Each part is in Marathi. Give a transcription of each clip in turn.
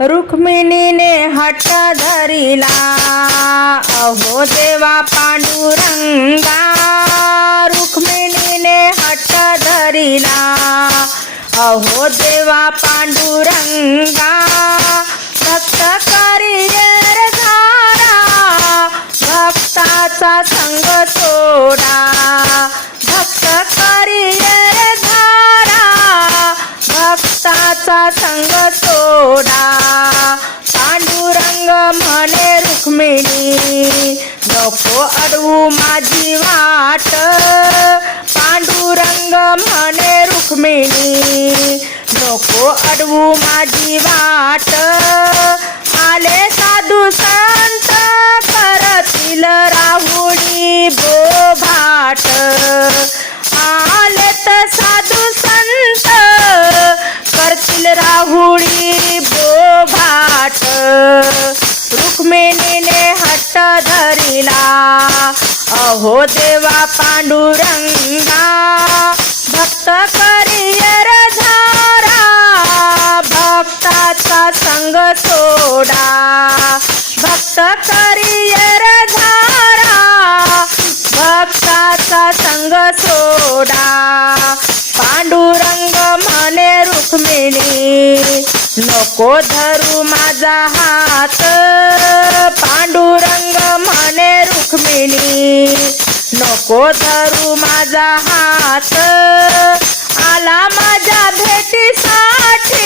रुक्मिणीने हट्ट धरिला. अहो देवा पांडुरंगा रुक्मिणीने हट्ट धरिला. अहो देवा पांडुरंगा भक्त करियर धारा भक्ताचा संग सोडा. भक्त करियर धारा भक्ताचा संग सोडा पांडुरंग म्हणे रुक्मिणी. नको अडवू माझी वाट. पांडुरंग म्हणे रुक्मिणी. नको अडवू माझी वाट. आले साधू संत करतील राहुडी. बो अहो देवा पांडुरंगा भक्त करियर धारा भक्ताचा संग सोडा. भक्त करियर धारा भक्ताचा संग सोडा. पांडुरंग म्हणे रुक्मिणी नको धरू माझा हात. पांडुरंग नको धरू माझा हात. आला माझ्या भेटीसाठी.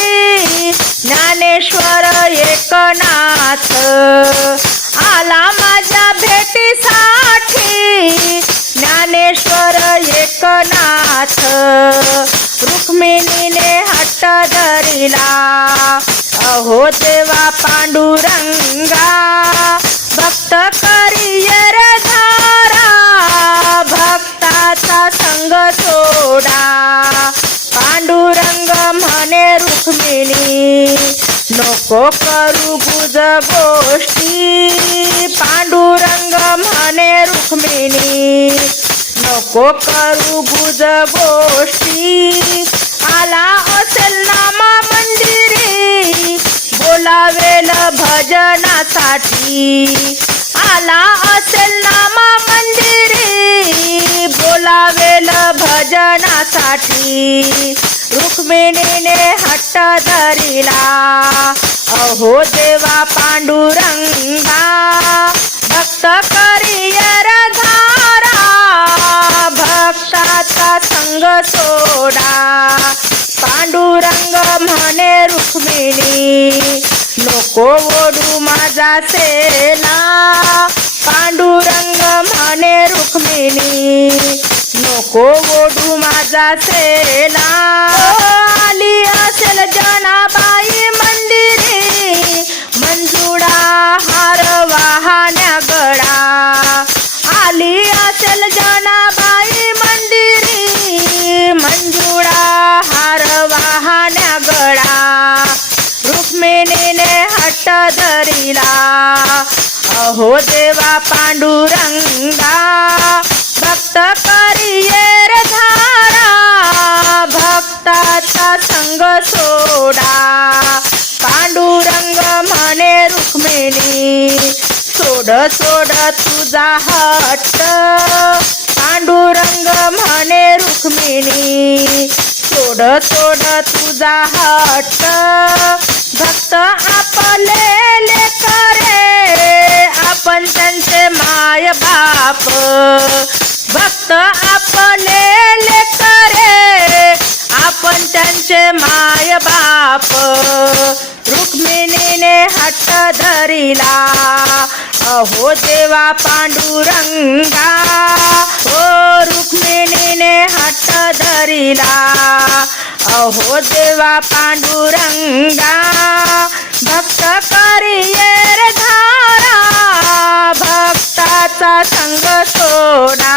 ज्ञानेश्वर एकनाथ. आला माझ्या भेटीसाठी. ज्ञानेश्वर एकनाथ. रुक्मिणीने हट्ट धरिला. अहो देवा पांडुरंगा. रुक्मिणी नको करू गुज गोष्टी. पांडुरंग म्हणे रुक्मिणी. नको करू गुज गोष्टी. आला असेल नामा मंदिरी. बोलावेल भजनासाठी. आला असेल नामा मंदिरी. बोलावेल भजनासाठी. रुक्मिणीने हट्ट धरिला. अहो देवा पांडुरंगा भक्त करियर धारा भक्ताचा संग सोडा. पांडुरंग म्हणे रुक्मिणी नको ओढू माझा सेला पांडुरंग म्हणे रुक्मिणी को ओढू माझा सेला आली असेल जनाबाई मंदिरी मंजुळा हार वाहण्या गळा. आली असेल जनाबाई मंदिरी मंजुळा हार वाहण्या गळा. रुक्मिणीने हट्ट धरिला. अहो देवा पांडुरंगा करियर धारा भक्ताचा संग सोडा. पांडुरंग म्हणे रुक्मिणी सोड सोड तुझा हट्ट. पांडुरंग म्हणे रुक्मिणी सोड सोड तुझा हट्ट. भक्त आपले करे आपण त्यांचे माय बाप. फक्त आपले लेकरे आपण त्यांचे माय बाप रुक्मिणीने हट्ट धरिला. अहो देवा पांडुरंगा. हो रुक्मिणीने हट्ट धरिला. अहो देवा पांडुरंगा. भक्त करिये धारा. भक्ताचा संग सोडा.